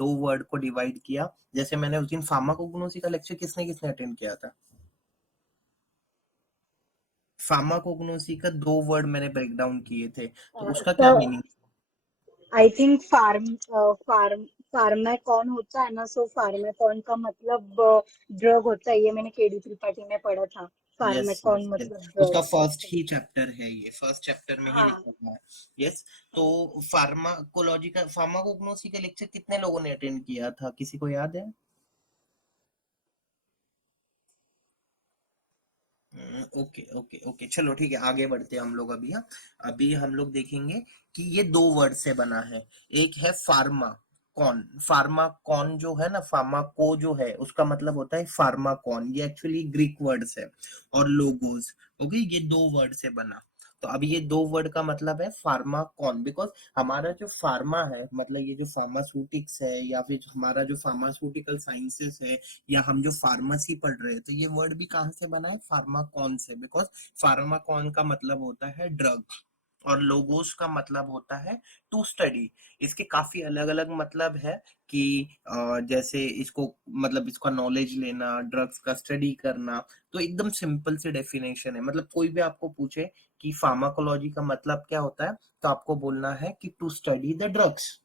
दो वर्ड को डिवाइड किया, जैसे मैंने उस दिन फार्माकोग्नोसी का लेक्चर किसने किसने अटेंड किया था? फार्माकोग्नोसी का दो वर्ड मैंने ब्रेक डाउन किए थे, तो उसका क्या सर मीनिंग? आई थिंक फार्मेकॉन होता है ना, सो फार्मेकॉन का मतलब ड्रग होता है, ये मैंने केडी त्रिपाठी में पढ़ा था। यस यस फार्मेकॉन यस, मतलब उसका ड्रग फर्स्ट ऐसे। ही चैप्टर है, ये फर्स्ट चैप्टर में ही हाँ लिखा हुआ है। यस। तो हाँ। फार्माकोलॉजी का, फार्माकोग्नोसी का लेक्चर कितने लोगों ने अटेंड किया था, किसी को याद है? ओके ओके ओके, चलो ठीक है, आगे बढ़ते हैं हम लोग अभी। हाँ, अभी हम लोग देखेंगे कि ये दो वर्ड से बना है। एक है फार्मा कौन, फार्मा कौन जो है ना, फार्मा को जो है उसका मतलब होता है फार्मा कौन, ये एक्चुअली ग्रीक वर्ड्स है। और लोगोस, ओके, ये दो वर्ड से बना। तो अभी ये दो वर्ड का मतलब है फार्मा कौन, बिकॉज हमारा जो फार्मा है, मतलब ये जो फार्मास्यूटिक्स है या फिर हमारा जो फार्मास्यूटिकल साइंसेस है, या हम जो फार्मेसी पढ़ रहे हैं, तो ये वर्ड भी कहाँ से बना है? फार्माकॉन से, बिकॉज फार्माकॉन का मतलब होता है ड्रग, और लोगोस का मतलब होता है टू स्टडी। इसके काफी अलग अलग मतलब है कि जैसे इसको, मतलब इसका नॉलेज लेना, ड्रग्स का स्टडी करना। तो एकदम सिंपल सी डेफिनेशन है, मतलब कोई भी आपको पूछे कि फार्माकोलॉजी का मतलब क्या होता है, तो आपको बोलना है कि टू स्टडी द ड्रग्स।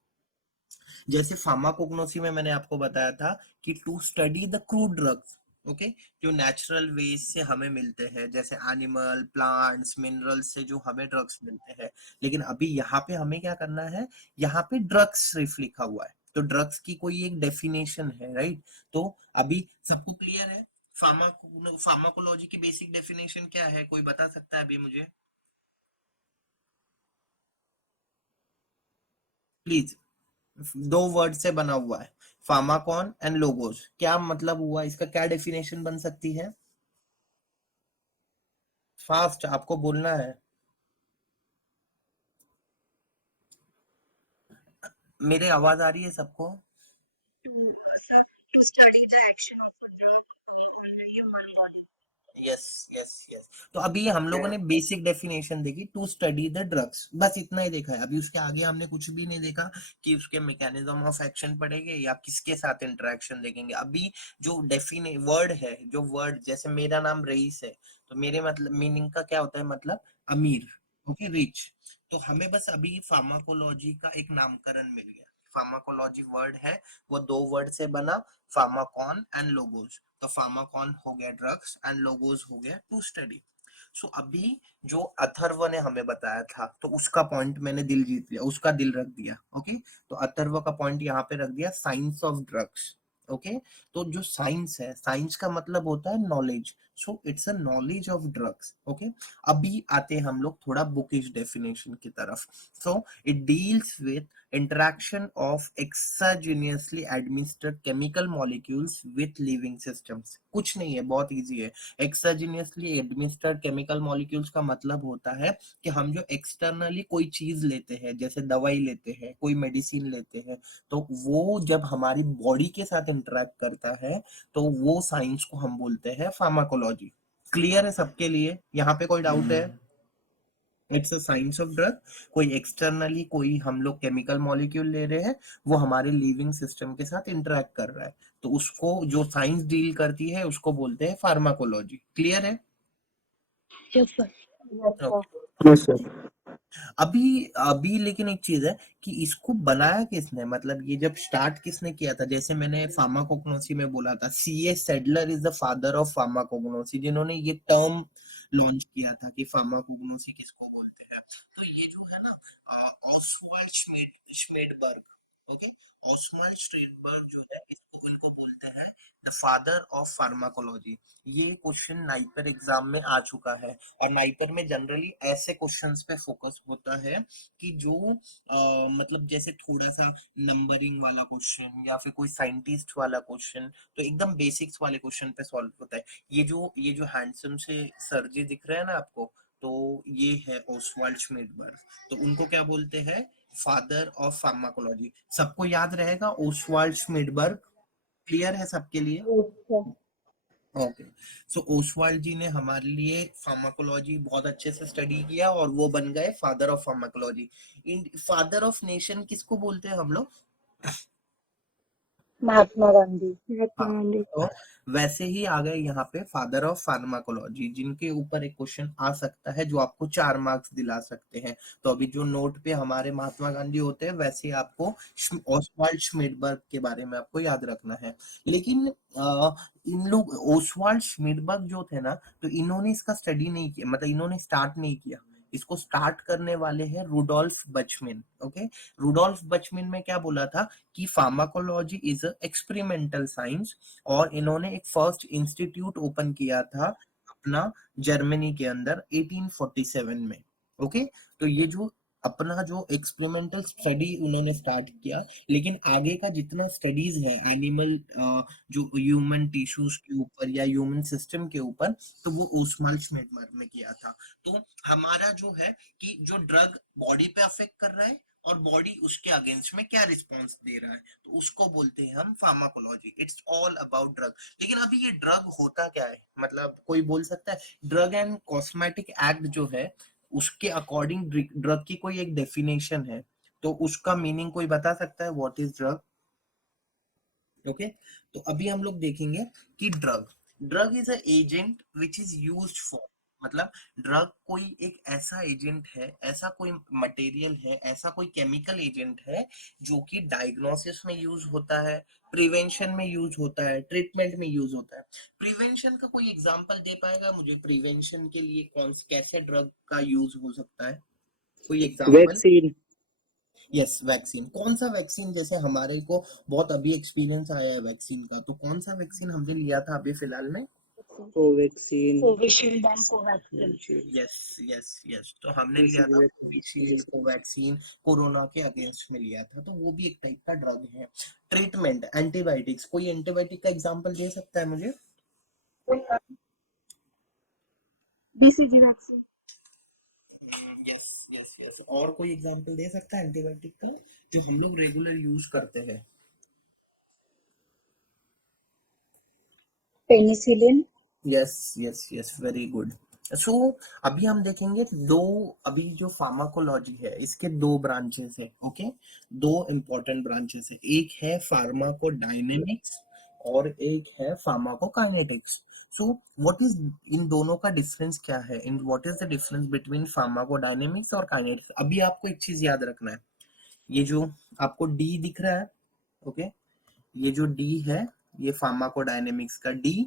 जैसे फार्माकोग्नोसी में मैंने आपको बताया था कि to study the crude drugs, okay, जो नेचुरल वेज से हमें मिलते हैं, जैसे एनिमल, प्लांट्स, मिनरल्स से जो हमें ड्रग्स मिलते हैं। लेकिन अभी यहाँ पे हमें क्या करना है, यहाँ पे ड्रग्स सिर्फ लिखा हुआ है, तो ड्रग्स की कोई एक डेफिनेशन है, राइट? तो अभी सबको क्लियर है फार्माकोलॉजी की बेसिक डेफिनेशन क्या है, कोई बता सकता है अभी मुझे, प्लीज? दो वर्ड से बना हुआ है, फार्माकॉन एंड लोगोस, क्या मतलब हुआ इसका, क्या डेफिनेशन बन सकती है? फास्ट आपको बोलना है। मेरे आवाज आ रही है सबको? Sir, to study the action of a drug on human body. Yes yes yes. तो अभी हम लोगों ने बेसिक डेफिनेशन देखी, टू स्टडी द ड्रग्स, बस इतना ही देखा है। अभी उसके आगे हमने कुछ भी नहीं देखा कि उसके मैकेनिज्म ऑफ एक्शन पढ़ेंगे या किसके साथ इंटरेक्शन देखेंगे। अभी जो डेफिने वर्ड है, जो वर्ड, जैसे मेरा नाम रईस है, तो मेरे मतलब मीनिंग का क्या होता है, मतलब अमीर, ओके, रिच। तो हमें बस अभी फार्माकोलॉजी का एक नामकरण मिल गया। फार्माकोलॉजी वर्ड है, वो दो वर्ड से बना, फार्माकॉन एंड लोगोस। तो फार्माकॉन हो गया ड्रग्स एंड लोगोस हो गया टू स्टडी। सो अभी जो अथर्व ने हमें बताया था, तो उसका पॉइंट मैंने दिल जीत लिया, उसका दिल रख दिया, ओके। तो अथर्व का पॉइंट यहाँ पे रख दिया, साइंस ऑफ ड्रग्स, ओके। तो जो साइंस है, साइंस का मतलब होता है knowledge, so it's a knowledge of drugs, okay. अभी आते हैं हम लोग थोड़ा बुकिश डेफिनेशन की तरफ। So it deals with interaction of exogenously administered chemical molecules with living systems। कुछ नहीं है, बहुत इजी है। exogenously administered chemical molecules का मतलब होता है कि हम जो एक्सटर्नली कोई चीज लेते हैं, जैसे दवाई लेते हैं, कोई मेडिसिन लेते हैं, तो वो जब हमारी बॉडी के साथ इंटरेक्ट करता है, तो वो साइंस को हम बोलते हैं फार्माकोलॉजी। क्लियर है सबके लिए? यहाँ पे कोई डाउट है? It's a science of drug. कोई एक्सटर्नली कोई हम लोग केमिकल मॉलिक्यूल ले रहे हैं, वो हमारे लिविंग सिस्टम के साथ इंटरेक्ट कर रहा है, तो उसको जो साइंस डील करती है उसको बोलते हैं फार्माकोलॉजी। क्लियर है? Yes sir. Yes sir. Okay. अभी अभी लेकिन एक चीज है कि इसको बनाया किसने, मतलब ये जब स्टार्ट किसने किया था, जैसे मैंने फार्माकोग्नोसी में बोला था, CA Sedler is the father of pharmacognosy, जिन्होंने ये टर्म लॉन्च किया था कि फार्माकोग्नोसी किसको बोलते हैं। तो ये जो है ना, ऑसवाल्ड श्मेडबर्ग, ओके, ऑसवाल्ड श्मेडबर्ग जो है, इसको इनको बोलते हैं द फादर ऑफ फार्माकोलॉजी। ये क्वेश्चन नाइपर एग्जाम में आ चुका है, और नाइपर में जनरली ऐसे क्वेश्चंस पे फोकस होता है कि जो मतलब जैसे थोड़ा सा नंबरिंग वाला क्वेश्चन या फिर कोई साइंटिस्ट वाला क्वेश्चन, तो एकदम बेसिक्स वाले क्वेश्चन पे सॉल्व होता है। ये जो हैंडसम से सर जी दिख रहे हैं ना आपको, तो ये है ओसवाल्ड श्मिडबर्ग। तो उनको क्या बोलते हैं? Father of pharmacology. सबको याद रहेगा ओसवाल्ड श्मिडबर्ग? क्लियर है सबके लिए? Yes sir. ओके। सो ओसवाल्ड जी ने हमारे लिए फार्माकोलॉजी बहुत अच्छे से स्टडी किया, और वो बन गए father of pharmacology. In father of nation किसको बोलते हैं हम लोग? महात्मा गांधी। हाँ, तो वैसे ही आ गए यहाँ पे फादर ऑफ फार्माकोलॉजी, जिनके ऊपर एक क्वेश्चन आ सकता है जो आपको 4 मार्क्स दिला सकते हैं। तो अभी जो नोट पे हमारे महात्मा गांधी होते हैं, वैसे ही आपको ओसवाल्ड श्मिडबर्ग के बारे में आपको याद रखना है। लेकिन इन लोग ओसवाल्ड श्मिडबर्ग जो थे ना, तो इन्होंने इसका स्टडी नहीं किया, मतलब इन्होंने स्टार्ट नहीं किया। इसको स्टार्ट करने वाले हैं रुडोल्फ बचमिन। ओके, रुडोल्फ बचमिन में क्या बोला था कि pharmacology is a experimental science, और इन्होंने एक फर्स्ट इंस्टीट्यूट ओपन किया था अपना जर्मनी के अंदर 1847 में। ओके, तो ये जो अपना जो एक्सपेरिमेंटल स्टडी उन्होंने स्टार्ट किया, लेकिन आगे का जितना स्टडीज है एनिमल जो ह्यूमन टिश्यूज के ऊपर या ह्यूमन सिस्टम के ऊपर, तो वो ओस्माल श्मिडमर में किया था। तो हमारा जो है कि जो ड्रग बॉडी पे अफेक्ट कर रहा है और बॉडी उसके अगेंस्ट में क्या रिस्पॉन्स दे रहा है, तो उसको बोलते हैं हम pharmacology. It's all about drug. लेकिन अभी ये ड्रग होता क्या है, मतलब कोई बोल सकता है ड्रग एंड कॉस्मेटिक एक्ट जो है उसके अकॉर्डिंग ड्रग की कोई एक डेफिनेशन है, तो उसका मीनिंग कोई बता सकता है व्हाट इज ड्रग? ओके, तो अभी हम लोग देखेंगे कि drug is a agent which is used for, मतलब ड्रग कोई एक ऐसा एजेंट है, ऐसा कोई मटेरियल है, ऐसा कोई केमिकल एजेंट है जो कि डायग्नोसिस में यूज होता है, प्रिवेंशन में यूज होता है, ट्रीटमेंट में यूज होता है। प्रिवेंशन का कोई एग्जांपल दे पाएगा मुझे? प्रिवेंशन के लिए कौन कैसे ड्रग का यूज हो सकता है, कोई एग्जांपल? वैक्सीन। Yes, vaccine. कौन सा वैक्सीन? जैसे हमारे को बहुत अभी एक्सपीरियंस आया है वैक्सीन का, तो कौन सा वैक्सीन हमने लिया था अभी फिलहाल में? Covaxin. Covishield and Covaxin. Yes yes yes, तो हमने लिया था कोविशील्ड, कोवैक्सीन, कोरोना के अगेंस्ट में लिया था, तो वो भी एक टाइप का ड्रग है। ट्रीटमेंट, एंटीबायोटिक्स, कोई एंटीबायोटिक का एग्जांपल दे सकता है मुझे? BCG vaccine. Yes yes yes, और कोई एग्जांपल दे सकता है एंटीबायोटिक का जो हम लोग रेगुलर यूज करते हैं? Penicillin. Yes yes yes, very good. So अभी हम देखेंगे दो, अभी जो फार्माकोलॉजी है इसके दो ब्रांचेस है। ओके, दो इंपॉर्टेंट ब्रांचेस है, एक है फार्माकोडायनेमिक्स और एक है फार्माकोकाइनेटिक्स। सो व्हाट इज, इन दोनों का डिफरेंस क्या है, in what is the difference between pharmacodynamics और काइनेटिक्स? अभी आपको एक चीज याद रखना है, ये जो आपको डी दिख रहा है, ओके, ये जो डी है ये फार्माकोडायनेमिक्स का डी,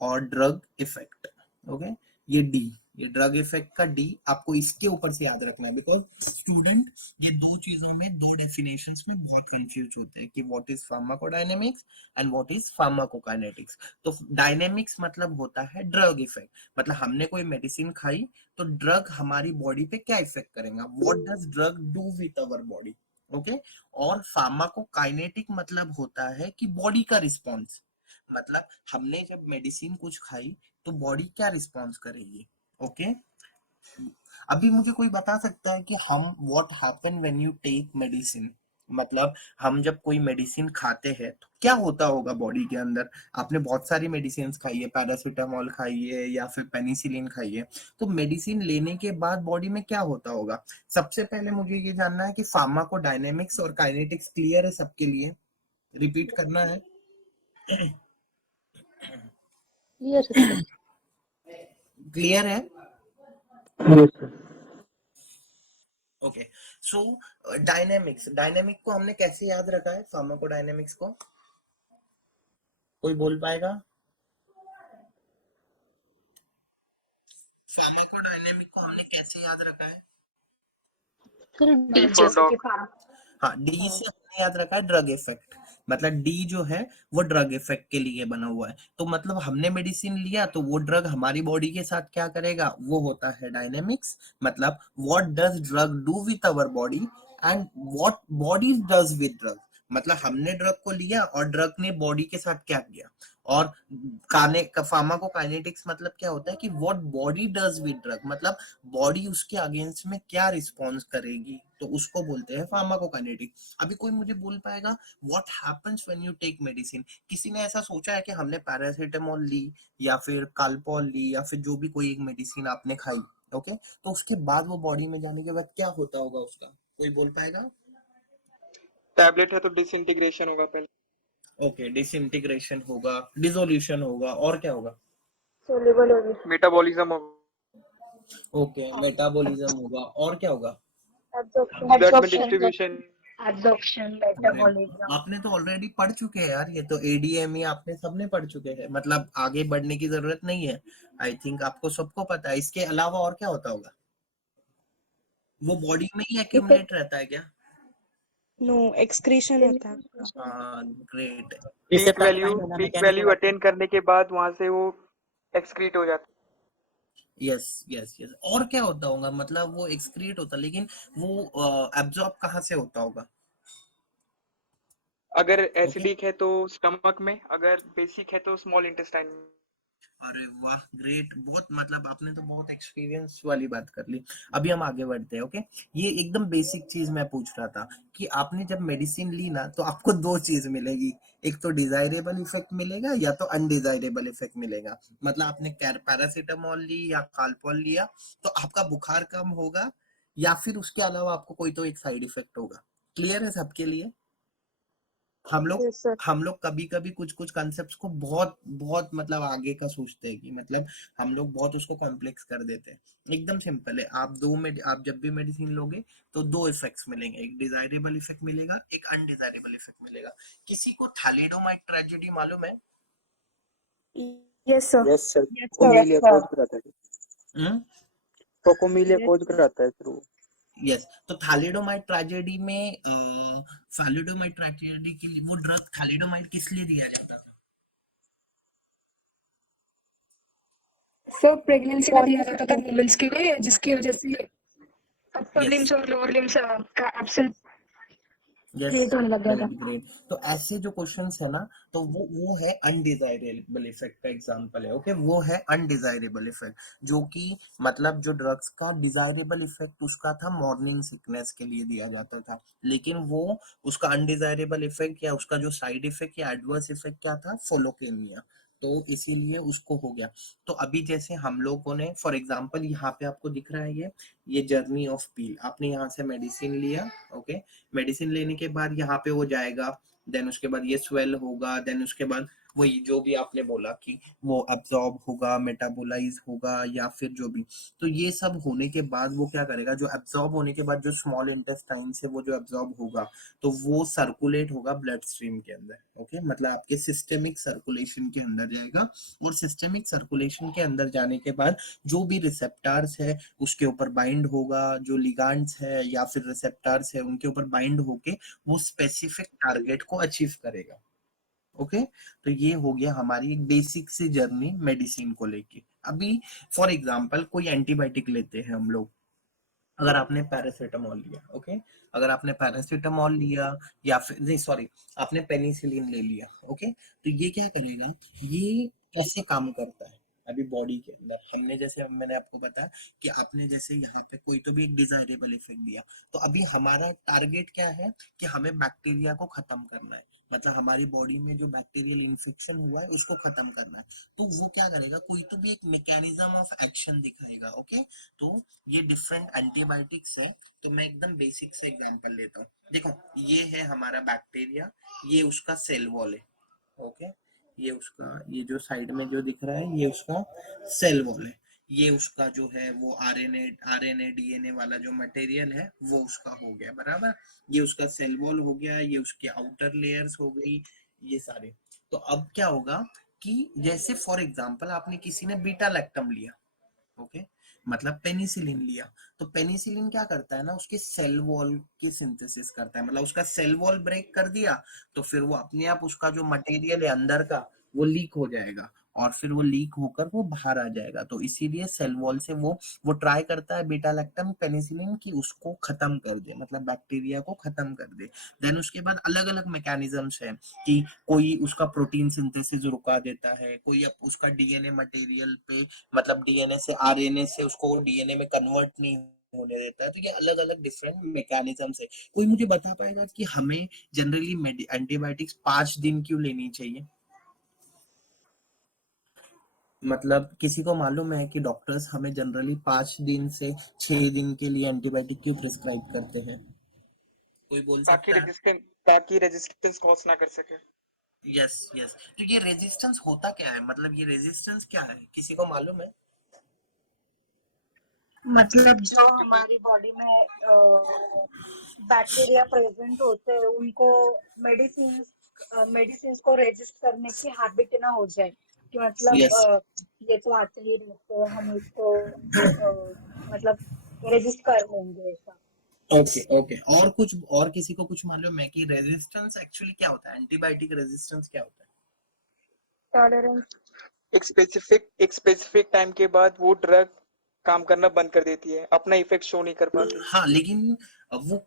और ड्रग इफेक्ट, ओके, ये डी, ये ड्रग इफेक्ट का डी, आपको इसके ऊपर से याद रखना है, बिकॉज स्टूडेंट ये दो चीजों में, दो डेफिनेशंस में बहुत कंफ्यूज होते हैं कि what is pharmacodynamics and what is pharmacokinetics. तो डायनेमिक्स मतलब होता है ड्रग इफेक्ट, मतलब हमने कोई मेडिसिन खाई तो ड्रग हमारी बॉडी पे क्या इफेक्ट करेगा, what does drug do with our body. Okay, और फार्माकोकाइनेटिक मतलब होता है कि बॉडी का रिस्पॉन्स, मतलब हमने जब मेडिसिन कुछ खाई तो बॉडी क्या रिस्पॉन्स करेगी। ओके, अभी मुझे कोई बता सकता है कि हम what happen when you take medicine, मतलब हम जब कोई मेडिसिन खाते हैं तो क्या होता होगा बॉडी के अंदर? आपने बहुत सारी मेडिसिन खाई है, पैरासीटामोल खाई है या फिर पेनिसिलिन खाई है, तो मेडिसिन लेने के बाद बॉडी में क्या होता होगा? सबसे पहले मुझे ये जानना है कि फार्माकोडायनेमिक्स और काइनेटिक्स क्लियर है सबके लिए? रिपीट करना है? क्लियर है? ओके, सो डायनेमिक्स, डायनेमिक को हमने कैसे याद रखा है, फार्माकोडायनेमिक्स को कोई बोल पाएगा? फार्माकोडायनेमिक को हमने कैसे याद रखा है? जैसे कि फार्म। हाँ, डी से हमने याद रखा है ड्रग इफेक्ट, मतलब डी जो है वो ड्रग इफेक्ट के लिए बना हुआ है, तो मतलब हमने मेडिसिन लिया तो वो ड्रग हमारी बॉडी के साथ क्या करेगा, वो होता है डायनेमिक्स। मतलब what does drug do with our body and what body does with drug, मतलब हमने ड्रग को लिया और ड्रग ने बॉडी के साथ क्या किया। और काने फार्माकोकाइनेटिक्स मतलब क्या होता है कि what body does with drug, मतलब बॉडी उसके अगेंस्ट में क्या रिस्पॉन्स करेगी, तो उसको बोलते हैं फार्माकोकाइनेटिक। अभी कोई मुझे बोल पाएगा what happens when you take medicine? किसी ने ऐसा सोचा है कि हमने पैरासीटामोल ली या फिर काल्पॉल ली या फिर जो भी कोई एक मेडिसिन आपने खाई, ओके, तो उसके बाद वो बॉडी में जाने के बाद क्या होता होगा उसका, कोई बोल पाएगा? टैबलेट है तो डिसइंटीग्रेशन होगा पहले। ओके, डिसइंटीग्रेशन होगा, डिसोल्यूशन होगा, और क्या होगा? सोल्यूबल हो गया, मेटाबॉलिज्म होगा, ओके, मेटाबॉलिज्म होगा, और क्या होगा? एब्जॉर्प्शन ब्लड में एब्जॉर्प्शन डिस्ट्रीब्यूशन। एब्जॉर्प्शन अरे, मेटाबॉलिज्म। आपने तो ऑलरेडी पढ़ चुके हैं यार, ये तो एडीएमई आपने सबने पढ़ चुके हैं, मतलब आगे बढ़ने की जरूरत नहीं है। आई थिंक आपको सबको पता है। इसके अलावा और क्या होता होगा? वो बॉडी में ही इफेक्ट एक्यूमुलेट रहता है क्या? नो एक्सक्रीशन होता है आपका। हाँ, ग्रेट। इससे पीक तब वैल्यू फाइंड होगा peak mechanism value of. Attain करने के बाद वहां से वो एक्सक्रीट हो जाता यस यस यस, और क्या होता होगा? मतलब वो एक्सक्रीट होता, लेकिन वो एब्जॉर्ब कहाँ से होता होगा? है। अगर ओके। एसिडिक है तो स्टमक में, अगर बेसिक है तो स्मॉल इंटेस्टाइन में। अरे वाह, ग्रेट। बहुत, मतलब आपने तो बहुत एक्सपीरियंस वाली बात कर ली। अभी हम आगे बढ़ते हैं। ओके, ये एकदम बेसिक चीज मैं पूछ रहा था कि आपने जब मेडिसिन ली ना, तो आपको दो चीज मिलेगी। एक तो डिजायरेबल इफेक्ट मिलेगा, या तो अनडिजायरेबल इफेक्ट मिलेगा। मतलब आपने पैरासीटामोल ली या कालपॉल लिया, तो आपका बुखार कम होगा, या फिर उसके अलावा आपको कोई तो एक साइड इफेक्ट होगा। क्लियर है सबके लिए? हम लोग यस सर। हम लोग कभी कभी कुछ कुछ कॉन्सेप्ट्स को बहुत बहुत मतलब आगे का सोचते हैं, कि मतलब हम लोग बहुत उसको कॉम्प्लेक्स कर देते हैं। एकदम सिंपल है। आप जब भी मेडिसिन लोगे, तो दो इफेक्ट्स मिलेंगे, एक डिजायरेबल इफेक्ट मिलेगा, एक अनडिजायरेबल इफेक्ट मिलेगा। किसी को थैलिडोमाइड ट्रेजेडी मालूम है? Yes sir. Yes sir, yes phocomelia sir. Cause कराता है। हम्म। कोकोमीलिया यस कोज कराता है सर वो। यस, तो थैलिडोमाइड ट्रेजेडी में थैलिडोमाइड ट्रेजेडी के लिए वो ड्रग थैलिडोमाइड किस लिए दिया जाता था? सर प्रेगनेंसी में दिया जाता था वुमेन्स के लिए, जिसकी वजह से अपर यस लिम्स और लोअर लिम्स का एब्सेंट यस, क्रिएट होने लग गया था। Great great. तो ऐसे जो क्वेश्चंस है ना, तो वो है अनडिजायरेबल इफेक्ट का एग्जांपल है। ओके, वो है अनडिजायरेबल इफेक्ट, जो कि मतलब जो ड्रग्स का डिजायरेबल इफेक्ट उसका था मॉर्निंग सिकनेस के लिए दिया जाता था, लेकिन वो उसका अनडिजायरेबल इफेक्ट या उसका जो साइड इफेक्ट या एडवर्स इफेक्ट क्या था? फोलोकेमिया। तो इसीलिए उसको हो गया। तो अभी जैसे हम लोगों ने फॉर एग्जांपल, यहाँ पे आपको दिख रहा है ये जर्नी ऑफ पील। आपने यहाँ से मेडिसिन लिया। ओके, मेडिसिन लेने के बाद यहाँ पे वो जाएगा, देन उसके बाद ये स्वेल होगा, देन उसके बाद वही जो भी आपने बोला कि वो अब्सॉर्ब होगा, मेटाबोलाइज होगा, या फिर जो भी। तो ये सब होने के बाद वो क्या करेगा? जो अब्सॉर्ब होने के बाद जो स्मॉल इंटेस्टाइन से वो जो अब्सॉर्ब होगा, तो वो सर्कुलेट होगा ब्लड स्ट्रीम के अंदर। ओके, मतलब आपके सिस्टेमिक सर्कुलेशन के अंदर जाएगा, और सिस्टेमिक सर्कुलेशन के अंदर जाने के बाद जो भी रिसेप्टार्स है उसके ऊपर बाइंड होगा, जो लिगांड्स है या फिर रिसेप्टार्स है उनके ऊपर बाइंड होके वो स्पेसिफिक टारगेट को अचीव करेगा। ओके, तो ये हो गया हमारी एक बेसिक सी जर्नी मेडिसिन को लेके। अभी फॉर एग्जांपल कोई एंटीबायोटिक लेते हैं हम लोग। अगर आपने पैरासीटामोल लिया, ओके, अगर आपने पैरासीटामोल लिया, या फिर नहीं सॉरी, आपने पेनिसिलिन ले लिया, ओके, तो ये क्या करेगा? ये कैसे काम करता है? अभी बॉडी के अंदर हमने जैसे मैंने आपको बताया कि आपने जैसे यहाँ पे कोई तो भी एक डिजायरेबल इफेक्ट दिया, तो अभी हमारा टारगेट क्या है? कि हमें बैक्टीरिया को खत्म करना है। मतलब हमारी बॉडी में जो बैक्टीरियल इन्फेक्शन हुआ है उसको खत्म करना है। तो वो क्या करेगा? कोई तो भी एक मैकेनिज्म ऑफ एक्शन दिखाएगा। ओके, तो ये डिफरेंट एंटीबायोटिक्स है। तो मैं एकदम बेसिक से एग्जांपल लेता हूँ। देखो, ये है हमारा बैक्टीरिया, ये उसका सेल वॉल है। ओके, ये उसका, ये जो साइड में जो दिख रहा है ये उसका सेल वॉल है। ये उसका जो है वो आरएनए डीएनए वाला जो मटेरियल है वो उसका हो गया, बराबर। ये उसका सेल वॉल हो गया, ये उसके आउटर लेयर्स हो गई, ये सारे। तो अब क्या होगा कि जैसे फॉर एग्जांपल आपने किसी ने बीटा लैक्टम लिया, ओके, मतलब पेनिसिलिन लिया, तो पेनिसिलिन क्या करता है ना, उसके सेल वॉल की सिंथेसिस करता है। मतलब उसका सेल वॉल ब्रेक कर दिया, तो फिर वो अपने आप उसका जो मटेरियल है अंदर का वो लीक हो जाएगा, और फिर वो लीक होकर वो बाहर आ जाएगा। तो इसीलिए सेल वॉल से वो ट्राई करता है बीटा लैक्टम पेनिसिलिन की उसको खत्म कर दे, मतलब बैक्टीरिया को खत्म कर दे। देन उसके बाद अलग अलग मैकेनिज्म्स है कि कोई उसका प्रोटीन सिंथेसिस रुका देता है, कोई उसका डीएनए मटेरियल पे, मतलब डीएनए से आरएनए से उसको डीएनए में कन्वर्ट नहीं होने देता है। तो ये अलग अलग डिफरेंट मैकेनिज्म्स है। कोई मुझे बता पाएगा कि हमें जनरली एंटीबायोटिक्स 5 दिन क्यों लेनी चाहिए? मतलब किसी को मालूम है कि डॉक्टर्स हमें जनरली 5 दिन से 6 दिन के लिए एंटीबायोटिक क्यों प्रिस्क्राइब करते हैं? कोई बोल सकता है? ताकि रेजिस्टेंस कॉज ना कर सके। Yes yes. तो ये रेजिस्टेंस होता क्या है, मतलब ये रेजिस्टेंस क्या है, किसी को मालूम है? मतलब जो हमारी बॉडी में बैक्टीरिया प्रेजेंट होते हैं उनको मेडिसिन को रेजिस्ट करने की हैबिट ना हो जाए कि मतलब यस। ये तो आते ही रहते हैं, हम इसको मतलब रेजिस्ट कर लेंगे ऐसा। ओके ओके, और कुछ, और किसी को कुछ मालूम है कि रेजिस्टेंस एक्चुअली क्या होता है, एंटीबायोटिक रेजिस्टेंस क्या होता है? टॉलरेंस। एक स्पेसिफिक टाइम के बाद वो ड्रग काम करना बंद कर देती है, अपना इफेक्ट शो नहीं कर पाती। हाँ, लेकिन वो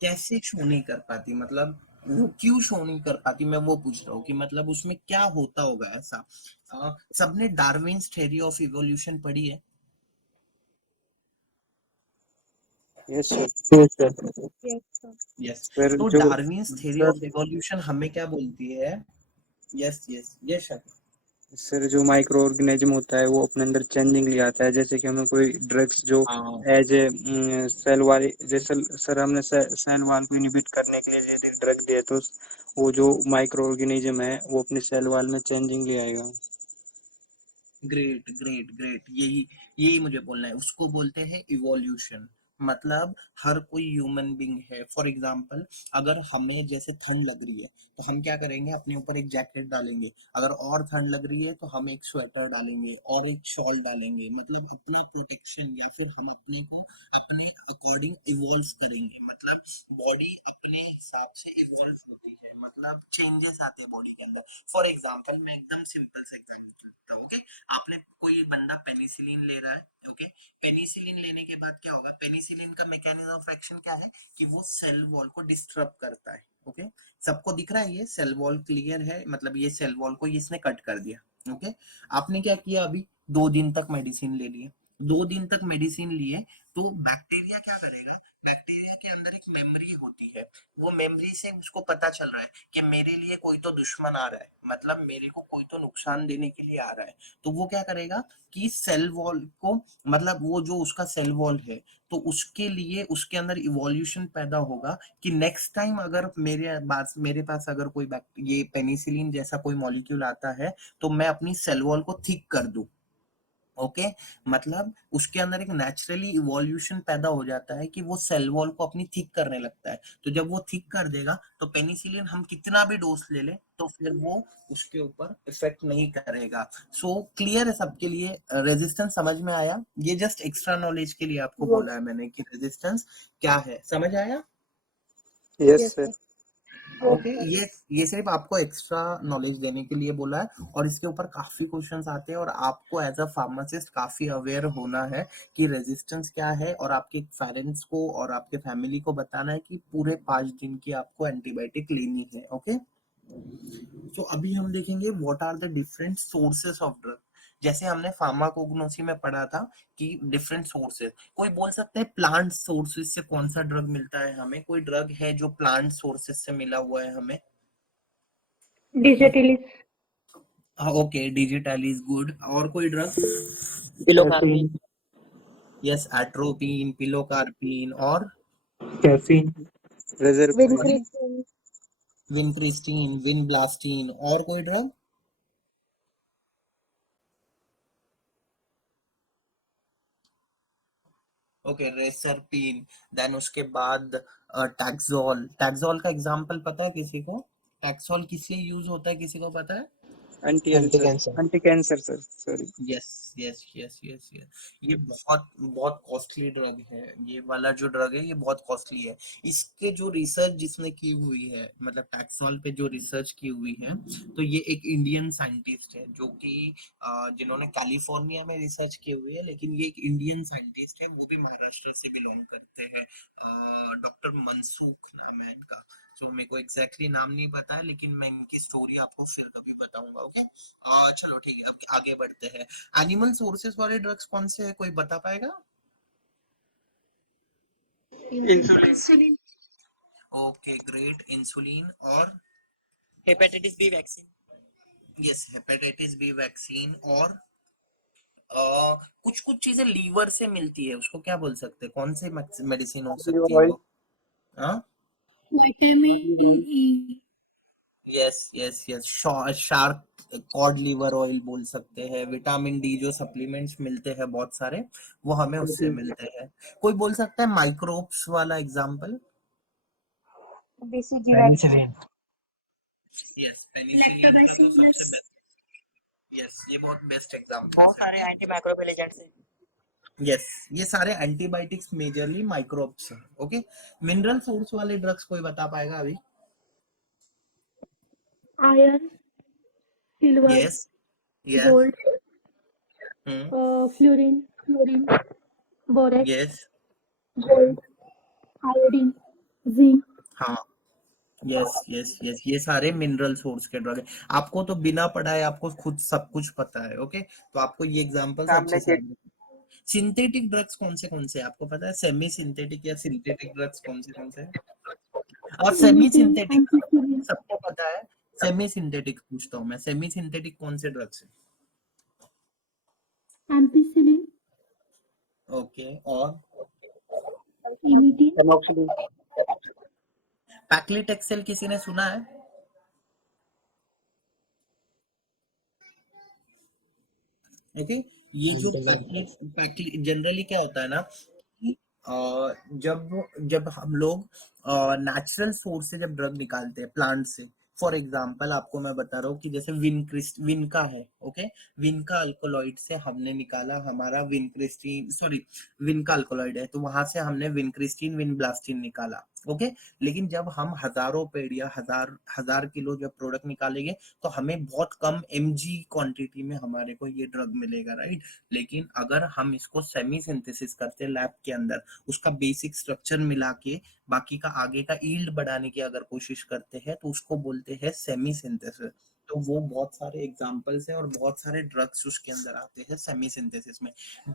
कैसे शो नहीं कर पाती, मतलब वो क्यों शो नहीं कर पाती, मैं वो पूछ रहा हूँ कि मतलब उसमें क्या होता होगा ऐसा। सबने डार्विन्स थ्योरी ऑफ इवोल्यूशन पढ़ी है? Yes sir. Yes sir. Yes. Sir तो जो Darwin's theory sir of evolution हमें क्या बोलती है? Yes yes yes sir. Sir जो माइक्रो ऑर्गेनिज्म होता है वो अपने अंदर चेंजिंग ले आता है, जैसे कि हमें कोई ड्रग्स जो हाँ एज ए सेल वाली, जैसे सर हमने सेल वाल को इनहिबिट करने के लिए यदि ड्रग दिए तो वो जो माइक्रो ऑर्गेनिज्म है वो अपने सेल वाल में चेंजिंग ले आएगा। ग्रेट ग्रेट ग्रेट, यही यही मुझे बोलना है, उसको बोलते हैं इवोल्यूशन। मतलब हर कोई ह्यूमन बीइंग है, फॉर एग्जांपल अगर हमें जैसे ठंड लग रही है तो हम क्या करेंगे, अपने ऊपर एक जैकेट डालेंगे, अगर और ठंड लग रही है तो हम एक स्वेटर डालेंगे और एक शॉल डालेंगे, मतलब अपना प्रोटेक्शन, या फिर हम अपने को अपने अकॉर्डिंग इवॉल्व करेंगे, मतलब बॉडी अपने हिसाब से इवॉल्व होती है, मतलब चेंजेस आते हैं बॉडी के अंदर। फॉर एग्जांपल मैं एकदम सिंपल से एग्जांपल देता हूँ, ओके। आपने, कोई बंदा पेनिसिलिन ले रहा है, ओके। पेनिसिलिन लेने के बाद क्या होगा, पेनिसिलिन का मैकेनिज्म ऑफ एक्शन क्या है कि वो सेल वॉल को डिस्टर्ब करता है, ओके। सबको दिख रहा है ये सेल वॉल क्लियर है, मतलब ये सेल वॉल को इसने कट कर दिया, ओके। आपने क्या किया, अभी 2 दिन तक मेडिसिन ले लिए, 2 दिन तक मेडिसिन लिए, तो बैक्टीरिया क्या करेगा, बैक्टीरिया के अंदर एक मेमोरी होती है, वो मेमोरी से उसको पता चल रहा है कि मेरे लिए कोई तो दुश्मन आ रहा है, मतलब मेरे को कोई तो नुकसान देने के लिए आ रहा है। तो वो क्या करेगा कि सेल वॉल को, मतलब वो जो उसका सेल वॉल है, तो उसके लिए उसके अंदर इवोल्यूशन पैदा होगा कि नेक्स्ट टाइम अगर मेरे पास अगर कोई ये पेनिसिलिन जैसा कोई मॉलिक्यूल आता है, तो मैं अपनी सेल वॉल को थिक कर दूं, ओके। मतलब उसके अंदर एक नेचुरली इवोल्यूशन पैदा हो जाता है कि वो सेल वॉल को अपनी थिक करने लगता है, तो जब वो थिक कर देगा तो पेनिसिलिन हम कितना भी डोज ले ले तो फिर वो उसके ऊपर इफेक्ट नहीं करेगा। सो क्लियर है सबके लिए, रेजिस्टेंस समझ में आया? ये जस्ट एक्स्ट्रा नॉलेज के लिए आपको बोला है मैंने कि रेजिस्टेंस क्या है, समझ आया? Yes sir. ओके, ये सिर्फ आपको एक्स्ट्रा नॉलेज देने के लिए बोला है, और इसके ऊपर काफी क्वेश्चंस आते हैं, और आपको एज अ फार्मासिस्ट काफी अवेयर होना है कि रेजिस्टेंस क्या है, और आपके पेरेंट्स को और आपके फैमिली को बताना है कि पूरे 5 दिन की आपको एंटीबायोटिक लेनी है, ओके। तो अभी हम देखेंगे what are the different sources of drug. जैसे हमने फार्माकोग्नोसी में पढ़ा था कि डिफरेंट सोर्सेस, कोई बोल सकते हैं प्लांट सोर्सेस से कौन सा ड्रग मिलता है हमें, कोई ड्रग है जो प्लांट सोर्सेस से मिला हुआ है हमें? डिजिटलिस। हाँ ओके, डिजिटल इज गुड, और कोई drug? Pilocarpine. Yes, atropine, pilocarpine, और कैफीन। रेजरपाइन। विनक्रिस्टिन। विनक्रिस्टीन, विनब्लास्टीन, और कोई ड्रग? ओके, रेसरपीन। देन उसके बाद टैक्सोल, टैक्सोल का एग्जांपल पता है किसी को? टैक्सोल किस लिए यूज होता है, किसी को पता है? Anti anti cancer. Cancer. Anti cancer sir, sorry. Yes yes yes yes yes. ये बहुत बहुत कॉस्टली ड्रग है, ये वाला जो ड्रग है ये बहुत कॉस्टली है। इसके जो रिसर्च जिसने की हुई है, मतलब टैक्सोल पे जो रिसर्च की हुई है, तो ये एक इंडियन साइंटिस्ट है जो कि जिन्होंने कैलिफोर्निया में रिसर्च की हुई है, लेकिन ये एक इंडियन साइंटिस्ट है, वो भी महाराष्ट्र से बिलोंग करते हैं। डॉक्टर मनसुख नाम है इनका। तो मेरे को एग्जैक्टली नाम नहीं पता है, लेकिन मैं इनकी स्टोरी आपको फिर कभी बताऊंगा, ओके। चलो ठीक है, अब आगे बढ़ते हैं। एनिमल सोर्सेस वाले ड्रग्स कौन से है, कोई बता पाएगा? इंसुलिन। ओके ग्रेट, इंसुलिन, और hepatitis B vaccine. Yes, hepatitis B vaccine, और कुछ कुछ चीजें लीवर से मिलती है, उसको क्या बोल सकते हैं, कौन से मेडिसिन हो सकती है ऑयल। वो? हाँ, vitamin E. Yes shark cod liver oil बोल सकते हैं, विटामिन डी जो सप्लीमेंट्स मिलते हैं बहुत सारे, वो हमें उससे मिलते हैं। कोई बोल सकता है माइक्रोब्स वाला example? BCG vaccine, penicillin. Yes, penicillin का तो सबसे बेस्ट। यस, ये बहुत बेस्ट एग्जांपल बहुत है। सारे एंटीमाइक्रोबियल एजेंट्स हैं। यस, ये सारे एंटीबायोटिक्स मेजरली माइक्रोब्स हैं। ओके, मिनरल सोर्स वाले ड्रग्स कोई बता पाएगा अभी? Iron, silver, yes yes gold, hmm fluorine, borax, yes gold, iodine, zinc. हाँ, यस ये सारे मिनरल सोर्स के ड्रग है। आपको तो बिना पढ़ाए आपको खुद सब कुछ पता है। ओके, तो आपको ये एग्जांपल्स अच्छे सामने से के याद रखना। सिंथेटिक ड्रग्स कौन से आपको पता है? सेमी सिंथेटिक या सिंथेटिक ड्रग्स कौन से हैं? और सेमी इमिटिन, सिंथेटिक एम्पिसिलिन, सबको पता है। सेमी सिंथेटिक पूछता हूँ मैं, सेमी सिंथेटिक कौन से ड्रग्स है? एम्पिसिलिन, ओके, और इमिटिन, एमोक्सिलिन। पैक्लिटेक्सेल किसी ने सुना है? ओके, ये जो जनरली क्या होता है ना कि जब जब हम लोग नेचुरल सोर्स से जब ड्रग निकालते हैं प्लांट से, फॉर एग्जांपल आपको मैं बता रहा हूँ कि जैसे विनका है। ओके, विनका अल्कोलॉइड से हमने निकाला हमारा विनक्रिस्टीन, सॉरी विनका अल्कोलॉइड है तो वहां से हमने विनक्रिस्टीन विनब्लास्टीन निकाला। ओके, लेकिन जब हम हजारों पेड़ या हजार हजार किलो जब प्रोडक्ट निकालेंगे तो हमें बहुत कम mg क्वांटिटी में हमारे को ये ड्रग मिलेगा, राइट? लेकिन अगर हम इसको सेमी सिंथेसिस करते लैब के अंदर, उसका बेसिक स्ट्रक्चर मिला के बाकी का आगे का यील्ड बढ़ाने की अगर कोशिश करते हैं तो उसको बोलते हैं सेमी सिंथेसिस। तो वो बहुत सारे एग्जांपल्स हैं और बहुत सारे ड्रग्स उसके अंदर आते हैं सेमी सिंथेसिस में।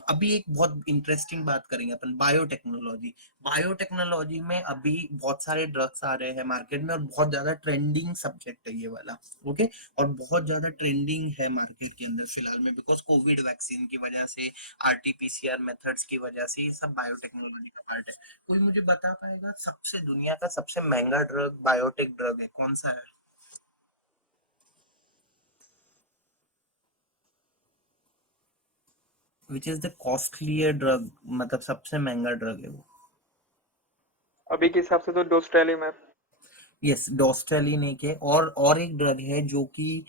अभी एक बहुत इंटरेस्टिंग बात करेंगे अपन, बायोटेक्नोलॉजी। बायोटेक्नोलॉजी में अभी बहुत सारे ड्रग्स आ रहे हैं मार्केट में और बहुत ज्यादा ट्रेंडिंग सब्जेक्ट है ये वाला। ओके, और बहुत ज्यादा ट्रेंडिंग है मार्केट के अंदर फिलहाल में, बिकॉज कोविड वैक्सीन की वजह से, आरटीपीसीआर मेथड्स की वजह से, ये सब बायोटेक्नोलॉजी का पार्ट है। कोई मुझे बता पाएगा सबसे दुनिया का सबसे महंगा ड्रग बायोटेक ड्रग है कौन सा है? Which is the costlier drug, मतलब सबसे महंगा ड्रग है वो? अभी के हिसाब से तो डोस्ट्रेलिमैब। यस, डॉस्टेलिन एक है, और एक ड्रग है जो कि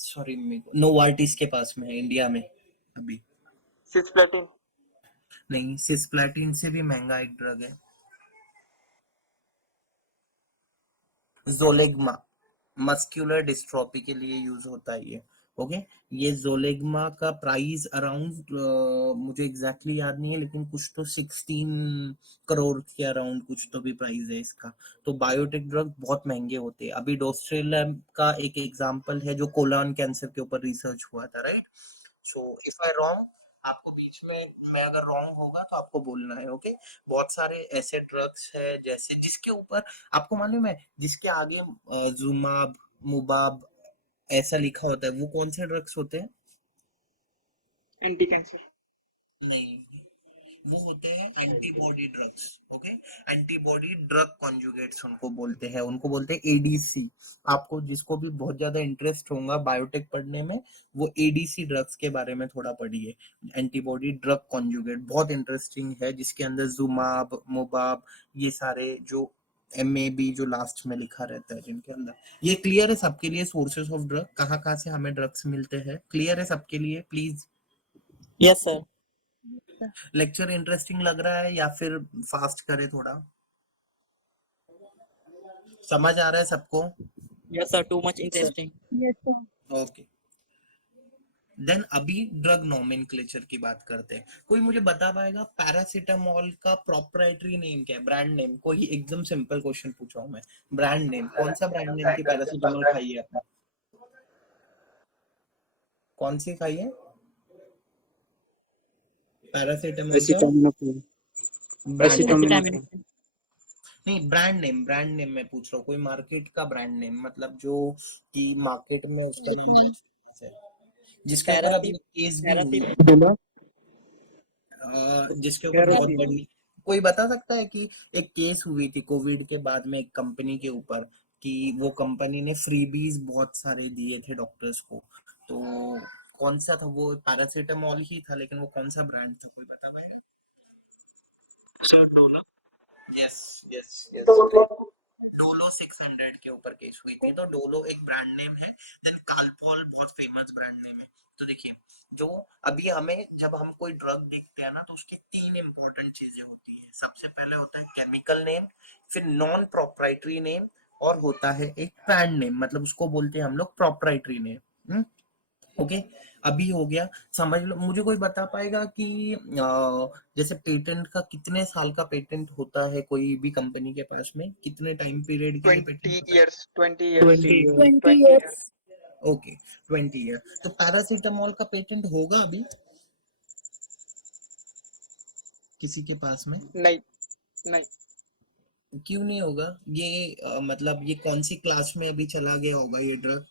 सॉरी नोवार्टिस के पास में है इंडिया में अभी। सिस्प्लेटिन। नहीं, सिस्प्लेटिन से भी महंगा एक ड्रग है, जोलेग्मा। मस्कुलर डिस्ट्रॉफी के लिए यूज होता है ये। ओके, ये जोलेग्मा का प्राइस अराउंड मुझे एग्जैक्टली याद नहीं है लेकिन कुछ तो 16 करोड़ के अराउंड कुछ तो भी प्राइस है इसका। तो बायोटेक ड्रग बहुत महंगे होते हैं। अभी डोस्ट्रेलम का एक एग्जांपल है जो कोलन कैंसर के ऊपर रिसर्च हुआ था, right? So if I wrong, आपको बीच में मैं अगर रॉन्ग होगा तो आपको बोलना है। ओके, बहुत सारे ऐसे ड्रग्स है जैसे जिसके ऊपर आपको मालूम है जिसके आगे जुमाब मुबाब ऐसा लिखा होता है, वो कौन से ड्रग्स होते हैं? Anti cancer. नहीं, वो होते हैं antibody drugs. Okay, antibody drug conjugates उनको बोलते हैं, उनको बोलते हैं एडीसी। आपको जिसको भी बहुत ज्यादा इंटरेस्ट होगा बायोटेक पढ़ने में, वो एडीसी ड्रग्स के बारे में थोड़ा पढ़िए। एंटीबॉडी ड्रग कॉन्जुगेट बहुत इंटरेस्टिंग है, जिसके अंदर जुमाब मुबाब ये सारे जो MAB जो लास्ट में लिखा रहता है जिनके अंदर। ये क्लियर है सबके लिए? सोर्सेस ऑफ ड्रग कहाँ कहाँ से हमें ड्रग्स मिलते हैं, क्लियर है सबके लिए? Please. Yes, sir. Lecture interesting लग रहा है या फिर फास्ट करे थोड़ा? समझ आ रहा है सबको? Yes, sir. Too much interesting. Yes sir. Okay, then अभी ड्रग नोमेनक्लेचर की बात करते हैं। कोई मुझे बता पाएगा पैरासीटामोल का प्रोप्राइटरी नेम क्या है, ब्रांड नेम? कोई एकदम सिंपल क्वेश्चन पूछा हूं मैं, ब्रांड नेम कौन सा ब्रांड नेम की पैरासीटामोल खाई है आपने? कौन सी खाई है पैरासीटामोल का एसिटामिनोफेन। Brand name? एसिटामिनोफेन। नहीं, ब्रांड नेम मैं पूछ रहा हूँ, कोई मार्केट का ब्रांड नेम, मतलब जो कि मार्केट में उसका नाम है, जिसके ऊपर अभी केस भी हुई है, Parasip. जिसके ऊपर बहुत बड़ी। कोई बता सकता है कि एक केस हुई थी कोविड के बाद में एक कंपनी के ऊपर कि वो कंपनी ने फ्रीबीज बहुत सारे दिए थे डॉक्टर्स को। तो कौन सा था वो? पैरासीटामोल ही था, लेकिन वो कौन सा ब्रांड था, कोई बता पाएगा? Sir Dolo. Yes yes yes, Dolo 600 के ऊपर केस हुई थी। तो डोलो एक ब्रांड नेम है। देन कालपॉल बहुत फेमस ब्रांड नेम है। तो देखिए, जो अभी हमें जब हम कोई ड्रग देखते हैं ना, तो उसके तीन इंपॉर्टेंट चीजें होती है। सबसे पहले होता है केमिकल नेम, फिर नॉन प्रोप्राइटरी नेम, और होता है एक ब्रांड नेम, मतलब उसको बोलते हैं हम लोग प्रोप्राइटरी नेम। ओके, अभी हो गया। समझ लो, मुझे कोई बता पाएगा कि जैसे पेटेंट का कितने साल का पेटेंट होता है कोई भी कंपनी के पास में, कितने टाइम पीरियड के लिए पेटेंट 20 होता है? years 20 years 20 20 years years. Okay, 20 year. तो पैरासीटामोल का पेटेंट होगा अभी किसी के पास में? नहीं नहीं क्यों नहीं होगा ये? मतलब ये कौन सी क्लास में अभी चला गया होगा ये ड्रग?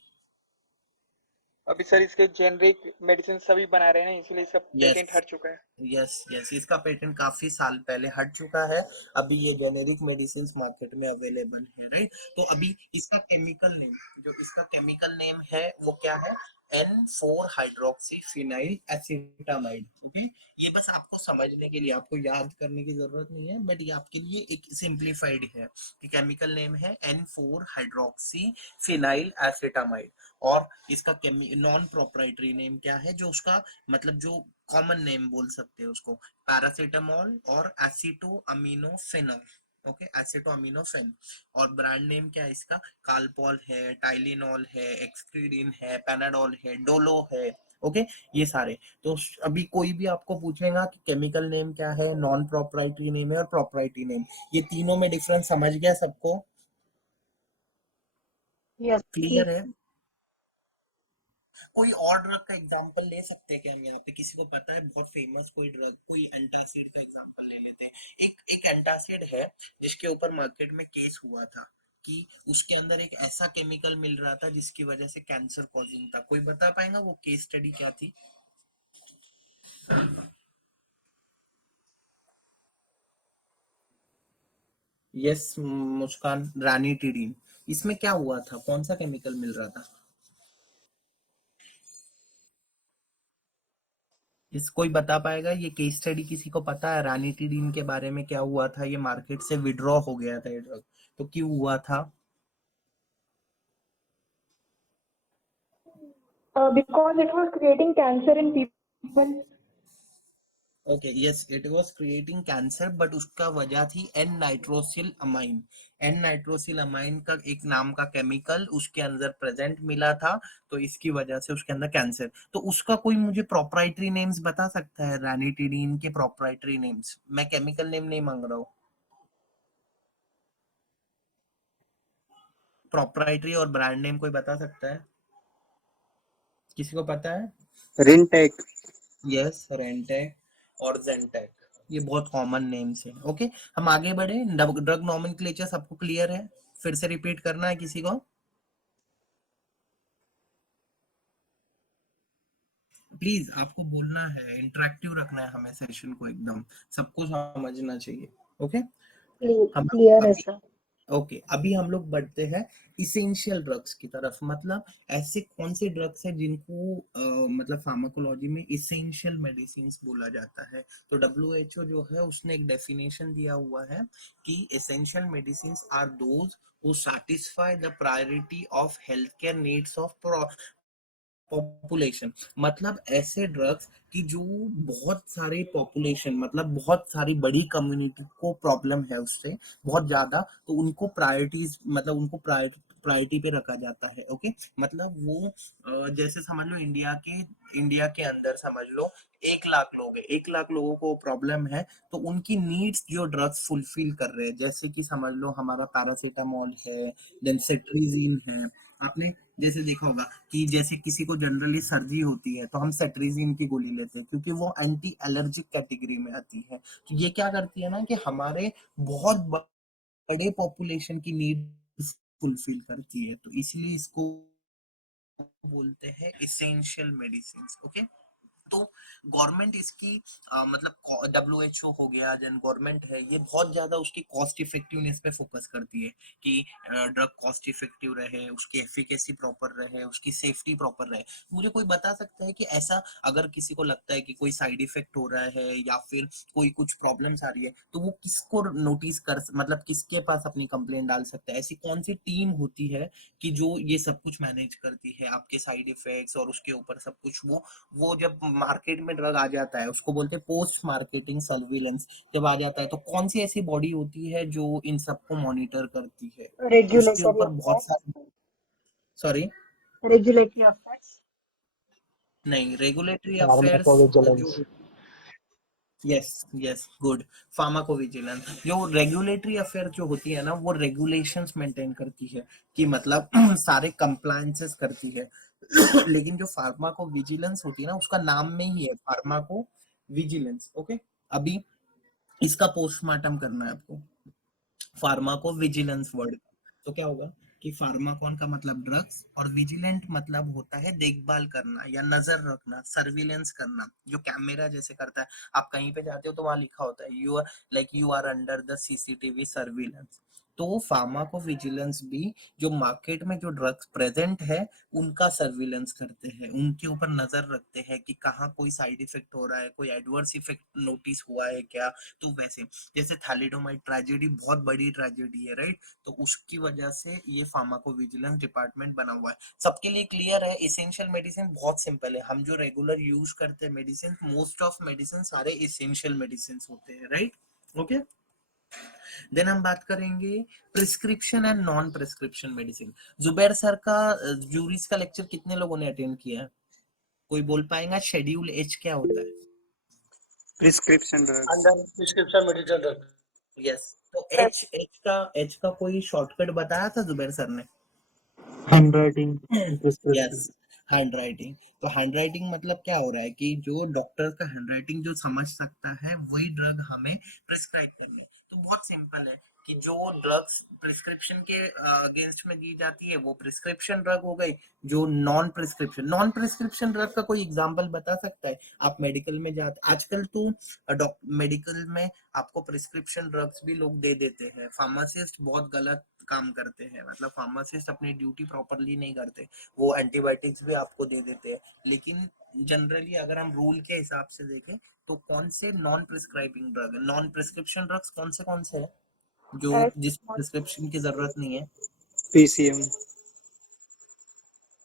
अभी सर इसके जेनरिक मेडिसिन सभी बना रहे हैं ना, इसलिए इसका यस पेटेंट हट चुका है। यस यस, इसका पेटेंट काफी साल पहले हट चुका है। अभी ये जेनेरिक मेडिसिन मार्केट में अवेलेबल है, राइट? तो अभी इसका केमिकल नेम, जो इसका केमिकल नेम है वो क्या है? N4 hydroxy phenyl acetamide. Okay, ये बस आपको समझने के लिए, आपको याद करने की जरूरत नहीं है, बट ये आपके लिए एक सिंप्लीफाइड है कि केमिकल नेम है N4 हाइड्रोक्सी फिनाइल एसिटामाइड। और इसका नॉन प्रोप्राइटरी नेम क्या है, जो उसका मतलब जो कॉमन नेम बोल सकते हैं उसको, पैरासीटामोल और एसिटो अमीनोफेनॉल। ओके, एसिटो अमीनोफेन। और ब्रांड नेम क्या है इसका? कालपॉल है, टाइलिनॉल है, एक्सक्रीडिन है, पैनाडोल है, डोलो है। ओके, ये सारे। तो अभी कोई भी आपको पूछेगा कि केमिकल नेम क्या है, नॉन प्रोप्राइटरी नेम है और प्रोप्राइटरी नेम, ये तीनों में डिफरेंस समझ गया सबको? यस क्लियर है? कोई और ड्रग का एग्जांपल ले सकते हैं क्या हम यहाँ पे? किसी को पता है बहुत फेमस कोई ड्रग, कोई एंटासिड का एग्जांपल ले लेते हैं। एक एंटासिड है जिसके ऊपर मार्केट में केस हुआ था कि उसके अंदर एक ऐसा केमिकल मिल रहा था जिसकी वजह से कैंसर कॉजिंग था। कोई बता पाएगा वो केस स्टडी क्या थी? यस मुस्कान, रानीटिडीन। इसमें क्या हुआ था, कौन सा केमिकल मिल रहा था? इस कोई बता पाएगा? ये केस स्टडी किसी को पता है रानीटिडीन के बारे में क्या हुआ था? ये मार्केट से विड्रॉ हो गया था ये ड्रग, तो क्यों हुआ था? Because it was creating cancer in people. Okay, yes, it was creating cancer, but उसका वजह थी N nitrosyl amine. N nitrosyl amine का एक नाम का केमिकल उसके अंदर प्रेजेंट मिला था, तो इसकी वजह से उसके अंदर कैंसर। तो उसका कोई मुझे प्रोप्राइटरी नेम्स बता सकता है? रानीटिडीन के प्रोप्राइटरी नेम्स, मैं केमिकल नेम नहीं मांग रहा हूँ, प्रोप्राइटरी और ब्रांड नेम कोई बता सकता है? किसी को पता है? रिनटेक। यस, रेंटेक और जेंटेक, ये बहुत कॉमन नेम्स है। ओके, हम आगे बढ़े। ड्रग नॉमेनक्लेचर सबको क्लियर है? फिर से रिपीट करना है किसी को? प्लीज आपको बोलना है, इंटरेक्टिव रखना है हमें सेशन को, एकदम सबको समझना चाहिए। ओके, हम क्लियर है अभी सर। ओके अभी हम लोग बढ़ते हैं इसेंशियल ड्रग्स की तरफ। मतलब ऐसे कौन से ड्रग्स हैं जिनको मतलब फार्माकोलॉजी में इसेंशियल मेडिसिन बोला जाता है? तो डब्ल्यूएचओ जो है उसने एक डेफिनेशन दिया हुआ है कि essential medicine are those who satisfy the priority of healthcare needs of population. मतलब ऐसे ड्रग्स कि जो बहुत सारे पॉपुलेशन, मतलब बहुत सारी बड़ी कम्युनिटी को प्रॉब्लम है उससे बहुत ज्यादा, तो उनको प्रायोरिटीज, मतलब उनको प्रायोरिटी पे रखा जाता है। ओके, मतलब वो जैसे समझ लो इंडिया के अंदर समझ लो 1 लाख लोग है, 1 लाख लोगों को प्रॉब्लम है, तो उनकी नीड्स जो ड्रग्स फुलफिल कर रहे हैं, जैसे कि समझ लो हमारा पैरासीटामोल है, देन सेट्रिजीन है। आपने जैसे देखा होगा कि जैसे किसी को जनरली सर्दी होती है तो हम सेट्रिजीन की गोली लेते हैं क्योंकि वो एंटी एलर्जिक कैटेगरी में आती है। तो ये क्या करती है ना कि हमारे बहुत बड़े पॉपुलेशन की नीड फुलफिल करती है, तो इसलिए इसको बोलते हैं इसेंशियल मेडिसिन। ओके, तो गवर्नमेंट इसकी मतलब WHO हो गया, देन गवर्नमेंट है, ये बहुत ज्यादा उसकी कॉस्ट इफेक्टिवनेस पे फोकस करती है कि ड्रग कॉस्ट इफेक्टिव रहे, उसकी एफिकेसी प्रॉपर रहे, उसकी सेफ्टी प्रॉपर रहे। मुझे कोई बता सकता है कि ऐसा अगर किसी को लगता है कि कोई साइड इफेक्ट हो रहा है या फिर कोई कुछ प्रॉब्लम्स आ रही है, तो वो किसको नोटिस कर मतलब किसके पास अपनी कंप्लेंट डाल सकता है? ऐसी कौन सी टीम होती है कि जो ये सब कुछ मैनेज करती है, आपके साइड इफेक्ट्स और उसके ऊपर सब कुछ? वो जब मार्केट में ड्रग आ जाता है उसको बोलते हैं पोस्ट मार्केटिंग सर्विलेंस। जब आ जाता है तो कौन सी ऐसी बॉडी होती है जो इन सबको मॉनिटर करती है? उसके रेगुलेटरी ऊपर बहुत सारे, अफेयर्स, सॉरी, रेगुलेटरी अफेयर्स, नहीं, रेगुलेटरी अफेयर्स जो, pharmacovigilance. Yes yes good, pharmacovigilance. जो रेगुलेटरी अफेयर जो होती है ना, वो रेगुलेशंस मेंटेन करती है कि मतलब सारे कंप्लायंसेस करती है। लेकिन जो फार्माकोविजिलेंस होती है ना, उसका नाम में ही है फार्माको विजिलेंस। ओके, अभी इसका पोस्टमार्टम करना है आपको, फार्माको विजिलेंस वर्ड। तो क्या होगा कि फार्माकॉन का मतलब ड्रग्स और विजिलेंट मतलब होता है देखभाल करना या नजर रखना, सर्विलेंस करना, जो कैमरा जैसे करता है। आप कहीं पे जाते हो तो वहां लिखा होता है you are you are under the CCTV surveillance. तो फार्माको विजिलेंस भी जो मार्केट में जो ड्रग्स प्रेजेंट है उनका सर्विलेंस करते हैं, उनके ऊपर नजर रखते हैं कि कहाँ कोई साइड इफेक्ट हो रहा है, कोई एडवर्स इफेक्ट नोटिस हुआ है क्या। तो वैसे जैसे थैलिडोमाइड ट्रेजेडी बहुत बड़ी ट्रेजेडी है, राइट? तो उसकी वजह से ये फार्माकोविजिलेंस डिपार्टमेंट बना हुआ है। सबके लिए क्लियर है? एसेंशियल मेडिसिन बहुत सिंपल है, हम जो रेगुलर यूज करते हैं मेडिसिन, मोस्ट ऑफ मेडिसिन सारे एसेंशियल मेडिसिन होते हैं, राइट? ओके, देन हम बात करेंगे prescription and non prescription medicine. Zubair sir का जूरीज का लेक्चर कितने लोगों ने अटेंड किया है? कोई बोल पाएगा शेड्यूल एच क्या होता है? Prescription drugs. Under prescription medical drug. Yes, तो एच का कोई शॉर्टकट बताया था जुबैर सर ने? Hand writing yes, prescription. Hand writing. तो हैंड राइटिंग मतलब क्या हो रहा है कि जो डॉक्टर का हैंड राइटिंग जो समझ सकता है वही ड्रग हमें प्रिस्क्राइब करनी है। तो बहुत सिंपल है कि जो ड्रग्स प्रिस्क्रिप्शन के अगेंस्ट में दी जाती है वो प्रिस्क्रिप्शन ड्रग हो गई। जो नॉन प्रिस्क्रिप्शन ड्रग का कोई एग्जांपल बता सकता है? आप मेडिकल में जाते आजकल तो मेडिकल में आपको प्रिस्क्रिप्शन ड्रग्स भी लोग दे देते हैं। फार्मासिस्ट बहुत गलत काम करते हैं, मतलब फार्मासिस्ट अपनी ड्यूटी प्रॉपरली नहीं करते, वो एंटीबायोटिक्स भी आपको दे देते हैं। लेकिन जनरली अगर हम रूल के हिसाब से देखें तो कौन से नॉन प्रिस्क्राइबिंग ड्रग है, नॉन प्रिस्क्रिप्शन ड्रग्स कौन से हैं जो जिस प्रिस्क्रिप्शन की जरूरत नहीं है? पीसीएम।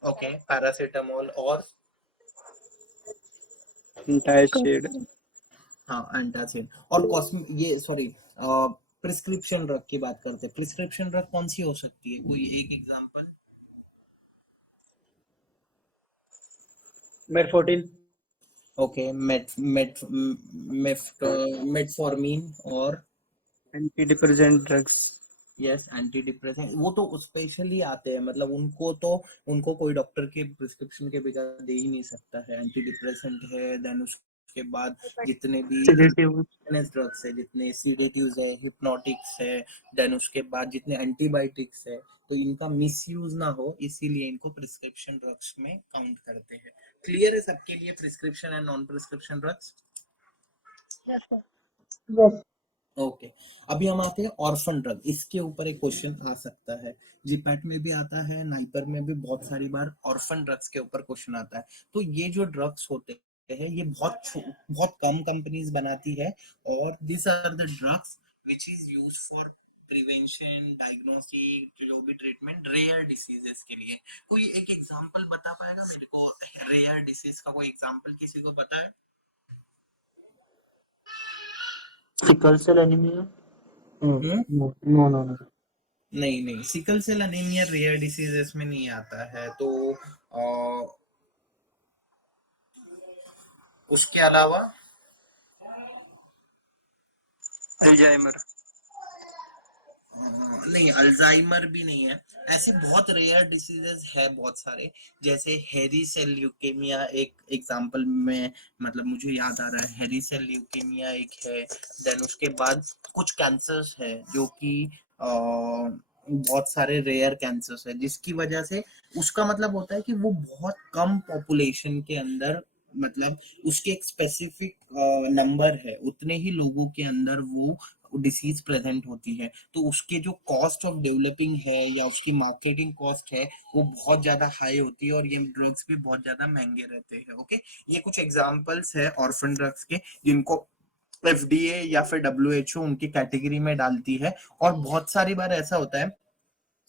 ओके, पैरासीटामोल और डाइशेड। हाँ एंटासिड और कॉस्मिक, ये सॉरी, प्रिस्क्रिप्शन ड्रग की बात करते हैं। प्रिस्क्रिप्शन ड्रग कौन सी हो सकती है, कोई एक एग्जांपल? मेटफोर्टिन। ओके, मेटफॉर्मिन और anti depressant drugs. Yes, anti depressant. वो तो स्पेशली आते हैं, मतलब उनको कोई डॉक्टर के प्रिस्क्रिप्शन के बगैर दे ही नहीं सकता है। एंटी डिप्रेसेंट है, देन उसके बाद जितने भी सेडेटिव। ड्रग्स है, जितने सीडेटिव्स है, हिप्नोटिक्स है, देन उसके बाद जितने एंटीबायोटिक्स है, तो इनका मिसयूज ना हो इसीलिए इनको प्रिस्क्रिप्शन ड्रग्स में काउंट करते हैं। क्लियर है सबके लिए prescription and non prescription drugs? Yes, okay, अभी हम आते हैं ऑर्फन ड्रग। इसके ऊपर एक क्वेश्चन आ सकता है, जीपैट में भी आता है, नाइपर में भी बहुत सारी बार ऑर्फन ड्रग्स के ऊपर क्वेश्चन आता है। तो ये जो ड्रग्स होते हैं ये बहुत कम कंपनीज बनाती है, और this are the drugs which is used for prevention, diagnostic, जो भी ट्रीटमेंट रेयर डिसीजेस के लिए। कोई एक एग्जांपल बता पाएगा मेरे को रेयर डिसीज का? कोई एग्जांपल किसी को पता है? Sickle cell anaemia. No no no no. नहीं, sickle cell anaemia rare diseases में नहीं आता है। तो उसके अलावा अल्जाइमर। नहीं, अल्जाइमर भी नहीं है। ऐसे बहुत रेयर डिसीजेस है बहुत सारे, जैसे हेरी सेल ल्यूकेमिया एक एग्जांपल में, मतलब मुझे याद आ रहा है, हेरी सेल ल्यूकेमिया एक है। देन उसके बाद कुछ कैंसर्स है जो कि बहुत सारे रेयर कैंसर्स है, जिसकी वजह से उसका मतलब होता है कि वो बहुत कम पॉपुलेशन के अंदर मतलब उसके एक स्पेसिफिक नंबर है, उतने ही लोगों के अंदर वो डिसीज प्रेजेंट होती है, तो उसके जो कॉस्ट ऑफ डेवलपिंग है या उसकी मार्केटिंग कॉस्ट है वो बहुत ज्यादा हाई होती है, और ये ड्रग्स भी बहुत ज्यादा महंगे रहते हैं। ओके, ये कुछ एग्जांपल्स है ऑर्फन ड्रग्स के जिनको एफडीए या फिर डब्ल्यूएचओ उनकी कैटेगरी में डालती है। और बहुत सारी बार ऐसा होता है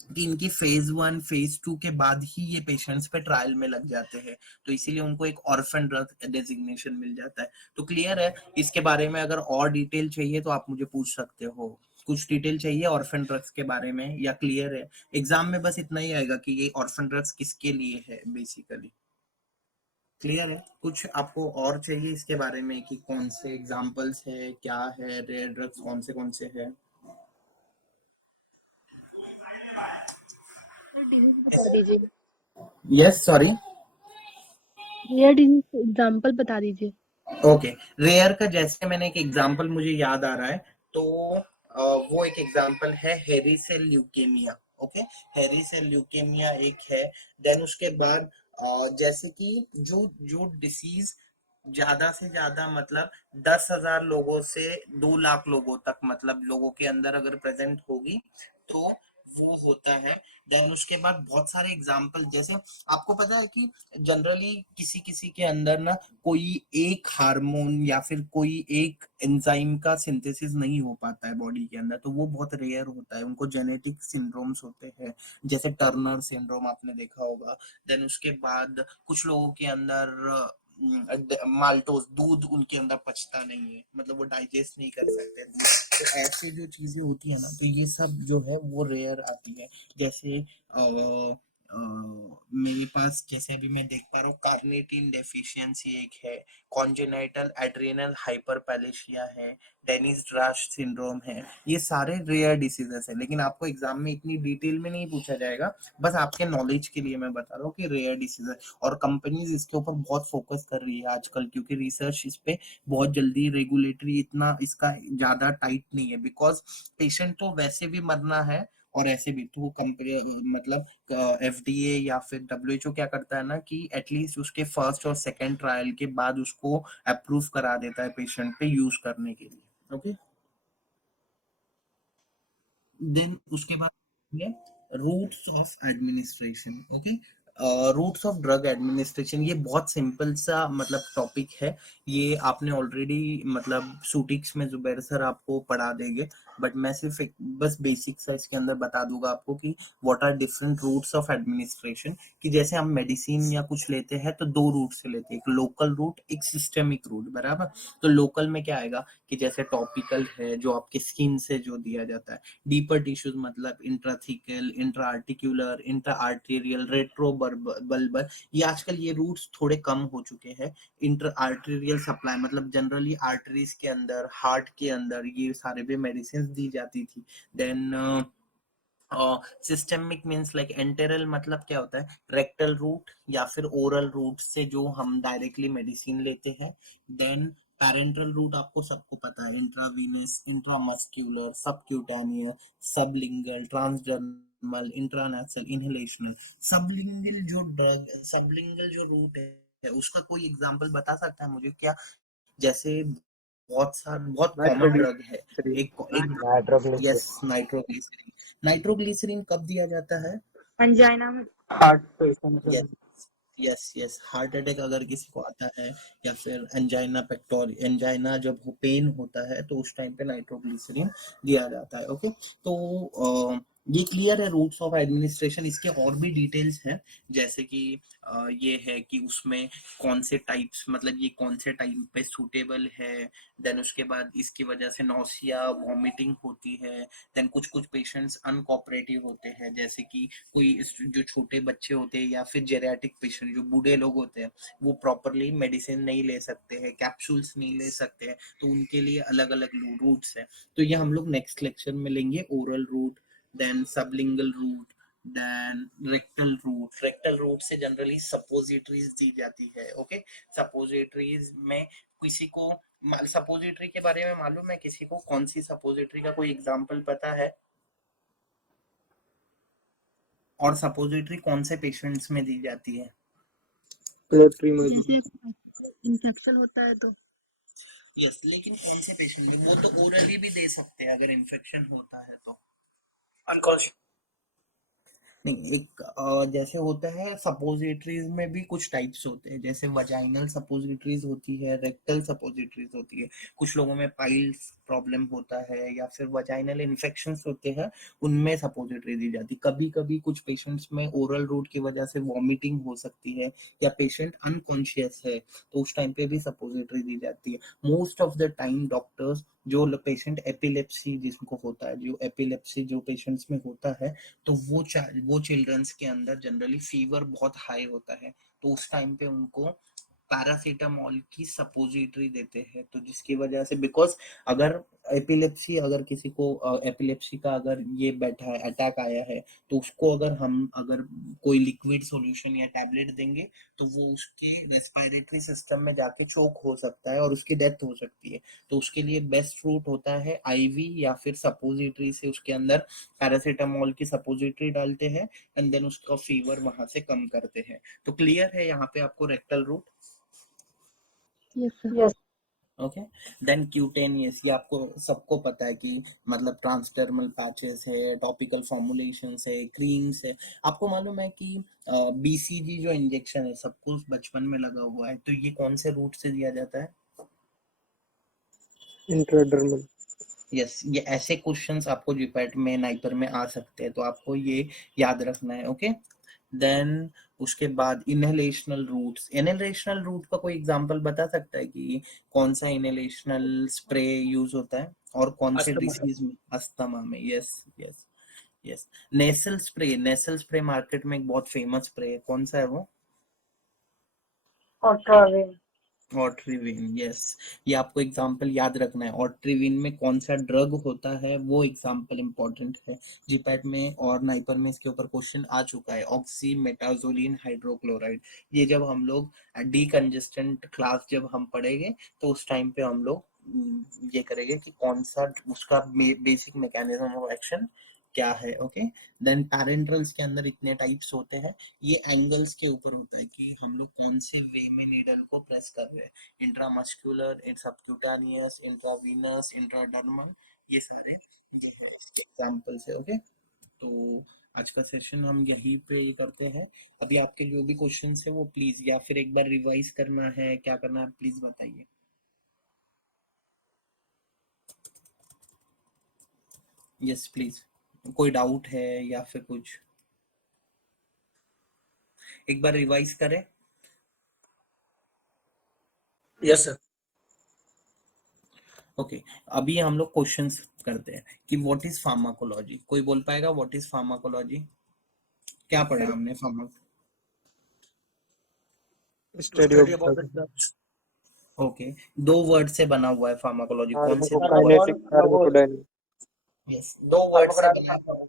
कि इनकी फेज 1 फेज 2 के बाद ही ये पेशेंट्स पे ट्रायल में लग जाते हैं, तो इसीलिए उनको एक ऑर्फन ड्रग डेजिग्नेशन मिल जाता है। तो क्लियर है, इसके बारे में अगर और डिटेल चाहिए तो आप मुझे पूछ सकते हो। कुछ डिटेल चाहिए ऑर्फन ड्रग्स के बारे में या क्लियर है? एग्जाम में बस इतना ही आएगा कि ये ऑर्फन ड्रग्स किसके लिए है बेसिकली। क्लियर है? कुछ आपको और चाहिए इसके बारे में कि कौन से एग्जांपल्स है, क्या है, रेयर ड्रग्स कौन से है? डिजीज बता दीजिए। Yes, sorry. Rare disease example बता दीजिए। ओके, रेयर का जैसे मैंने एक एग्जांपल मुझे याद आ रहा है, तो वो एक एग्जांपल है हेरी सेल ल्यूकेमिया। ओके, हेरी सेल ल्यूकेमिया एक है। देन उसके बाद जैसे कि जो जो डिसीज ज्यादा से ज्यादा मतलब 10,000 लोगों से 2 लाख लोगों तक मतलब लोगों के अंदर अगर प्रेजेंट होगी तो वो होता है। देन उसके बाद बहुत सारे एग्जाम्पल, जैसे आपको पता है कि जनरली किसी किसी के अंदर ना कोई एक हार्मोन या फिर कोई एक एंजाइम का सिंथेसिस नहीं हो पाता है बॉडी के अंदर, तो वो बहुत रेयर होता है, उनको जेनेटिक सिंड्रोम्स होते हैं, जैसे टर्नर सिंड्रोम आपने देखा होगा। देन उसके बाद कुछ लोगों के अंदर माल्टोज दूध उनके अंदर पचता नहीं है, मतलब वो डाइजेस्ट नहीं कर सकते दूध। तो ऐसे जो चीजें होती है ना, तो ये सब जो है वो रेयर आती है। जैसे मेरे पास जैसे अभी मैं देख पा रहा हूँ कार्निटिन डेफिशिएंसी एक है, कॉन्जेनाइटल एड्रेनल हाइपरपैलेशिया है, डेनिस ड्राश सिंड्रोम है। ये सारे रेयर डिसीजेस है, लेकिन आपको एग्जाम में इतनी डिटेल में नहीं पूछा जाएगा, बस आपके नॉलेज के लिए मैं बता रहा हूँ कि रेयर डिसीज है। और कंपनीज इसके ऊपर बहुत फोकस कर रही है आजकल, क्योंकि रिसर्च इस पे बहुत जल्दी, रेगुलेटरी इतना इसका ज्यादा टाइट नहीं है, बिकॉज पेशेंट तो वैसे भी मरना है और ऐसे भी, तो कंपनी मतलब एफडीए या फिर डब्ल्यूएचओ क्या करता है ना कि एटलीस्ट उसके फर्स्ट और सेकंड ट्रायल के बाद उसको अप्रूव करा देता है पेशेंट पे यूज करने के लिए। ओके, देन उसके बाद routes of administration. Okay, routes of drug administration ये बहुत सिंपल सा मतलब टॉपिक है, ये आपने ऑलरेडी मतलब सूटिक्स में जुबैर सर आपको पढ़ा देंगे, बट मैं सिर्फ एक बस बेसिक सा इसके अंदर बता दूंगा आपको कि what are different routes of administration. कि जैसे हम मेडिसिन या कुछ लेते हैं तो 2 रूट से लेते हैं, एक लोकल रूट, एक सिस्टेमिक रूट, बराबर। तो लोकल में क्या आएगा कि जैसे टॉपिकल है जो आपके स्किन से जो दिया जाता है, डीपर टिश्यूज मतलब intrathecal, intra articular, intra arterial, retro bulbar, ये आजकल ये रूट्स थोड़े कम हो चुके हैं। इंटर आर्टेरियल सप्लाई मतलब जनरली आर्टरीज के अंदर, हार्ट के अंदर ये सारे भी मेडिसिन दी जाती थी। Then systemic means like enteral मतलब क्या होता है, रेक्टल रूट या फिर ओरल रूट से जो हम डायरेक्टली मेडिसिन लेते हैं। देन पैरेंटल रूट आपको सबको पता है, intravenous, intramuscular, subcutaneous, sublingual, transdermal, intranasal, inhalational. Sublingual जो रूट है उसका कोई एग्जांपल बता सकता है मुझे क्या? जैसे बहुत कॉमन ड्रग है, नाइट्रोग्लिसरीन। एक यस, नाइट्रोग्लिसरीन। नाइट्रोग्लिसरीन कब दिया जाता है? अंजाइना में। Heart patient yes yes yes, heart attack अगर किसी को आता है या फिर एंजाइना पेक्टोरी, एंजाइना जब पेन होता है तो उस टाइम पे नाइट्रोग्लिसरीन दिया जाता है। ओके, तो ये क्लियर है रूट्स ऑफ एडमिनिस्ट्रेशन। इसके और भी डिटेल्स हैं, जैसे कि ये है कि उसमें कौन से टाइप्स मतलब ये कौन से टाइम पे सूटेबल है। देन उसके बाद इसकी वजह से नौसिया, वॉमिटिंग होती है। देन कुछ कुछ पेशेंट्स अनकोऑपरेटिव होते हैं, जैसे कि कोई जो छोटे बच्चे होते हैं या फिर जेरियाटिक पेशेंट जो बूढ़े लोग होते हैं वो प्रॉपरली मेडिसिन नहीं ले सकते हैं, कैप्सूल्स नहीं ले सकते हैं, तो उनके लिए अलग अलग रूट्स हैं। तो ये हम लोग नेक्स्ट लेक्चर में लेंगे, oral route, then sublingual route, then rectal route से जनरली सपोजिटरीज दी जाती है। ओके, सपोजिटरीज में किसी को सपोजिटरी के बारे में मालूम है किसी को? कौन सी सपोजिटरी का कोई एग्जांपल पता है? और सपोजिटरी कौन से पेशेंट्स में दी जाती है? क्लोट्रीमाइजिन। जैसे इन्फेक्शन होता है तो यस, लेकिन कौन से पेशेंट में? वो तो ओरली भी दे सकते हैं अगर इन्फेक्शन होता है तो। Unconscious. नहीं, एक जैसे होता है सपोजिटरीज में भी कुछ टाइप्स होते हैं, जैसे वजाइनल सपोजिटरीज होती है, रेक्टल सपोजिटरीज होती है। कुछ लोगों में पाइल्स प्रॉब्लम होता है या फिर वजाइनल इन्फेक्शंस होते हैं, उनमें सपोजिटरी दी जाती है। कभी कभी कुछ पेशेंट्स में ओरल रूट की वजह से वॉमिटिंग हो सकती है या पेशेंट अनकॉन्शियस है, तो उस टाइम पे भी सपोजिटरी दी जाती है। Most of the time doctors जो पेशेंट एपिलेप्सी जिसको होता है, जो एपिलेप्सी जो पेशेंट्स में होता है, तो वो चिल्ड्रंस के अंदर जनरली फीवर बहुत हाई होता है, तो उस टाइम पे उनको पैरासीटामोल की सपोजिटरी देते हैं। तो जिसकी वजह से, बिकॉज अगर एपिलेप्सी, अगर किसी को एपिलेप्सी का अगर ये बैठा है, अटैक आया है, तो उसको अगर कोई लिक्विड सॉल्यूशन या टैबलेट देंगे तो वो उसके रेस्पिरेटरी सिस्टम में जाके चोक हो सकता है और उसकी डेथ हो सकती है। तो उसके लिए बेस्ट रूट होता है आईवी या फिर सपोजिटरी से उसके अंदर पैरासीटामोल की सपोजिटरी डालते हैं एंड देन उसका फीवर वहां से कम करते हैं। तो क्लियर है यहाँ पे आपको rectal route? Yes okay, then cutaneous, ये आपको सबको पता है कि मतलब ट्रांसडर्मल पैचेस है, टॉपिकल फॉर्मुलेशंस है, क्रीम्स है। आपको मालूम है कि बीसीजी जो इंजेक्शन है सबको बचपन में लगा हुआ है, तो ये कौन से रूट से दिया जाता है? इंट्राडर्मल। यस, ये ऐसे क्वेश्चंस आपको जीपैट में, नाइपर में आ सकते हैं, तो आपको ये याद रखना है। ओके, देन उसके बाद इनहेलेशनल रूट्स। इनहेलेशनल रूट का कोई एग्जांपल बता सकता है कि कौन सा इनहेलेशनल स्प्रे यूज होता है और कौन से Asthma. डिसीज में? अस्थमा में। Yes yes yes. Nasal spray, nasal spray market में एक बहुत फेमस स्प्रे है, कौन सा है वो? ऑट्राविन ऑट्रिविन। यस, ये आपको एग्जांपल याद रखना है। ऑट्रिविन में कौन सा ड्रग होता है वो एग्जांपल इंपॉर्टेंट है। जीपैट में और नाइपर में इसके ऊपर क्वेश्चन आ चुका है, ऑक्सीमेटाजोलिन हाइड्रोक्लोराइड। ये जब हम लोग डीकंजेस्टेंट क्लास जब हम पढ़ेंगे तो उस टाइम पे हम लोग ये करेंगे कि कौन सा उसका बेसिक मैकेनिज्म ऑफ एक्शन क्या है। ओके, देन पैरेंट्रल्स के अंदर इतने टाइप्स होते हैं, ये एंगल्स के ऊपर होता है कि हम लोग कौन से वे में नीडल को प्रेस कर रहे हैं, इंट्रामस्कुलर, सबक्यूटानियस, इंट्रावीनस, इंट्राडर्मल, ये सारे एग्जांपल्स है। ओके, तो आज का सेशन हम यहीं पे करते हैं। अभी आपके जो भी क्वेश्चंस है वो प्लीज, या फिर एक बार रिवाइज करना है, क्या करना है प्लीज बताइए। यस प्लीज, कोई डाउट है या फिर कुछ एक बार रिवाइज करें। Yes, sir. ओके, अभी हम लोग क्वेश्चंस करते हैं कि व्हाट इज फार्माकोलॉजी। कोई बोल पाएगा व्हाट इज फार्माकोलॉजी? क्या पढ़ा हमने To study study of about the drugs. Okay, दो वर्ड से बना हुआ है फार्माकोलॉजी, कौन से? Pharmacokinetic, pharmacodynamic. यस, दो वर्ड से बना है।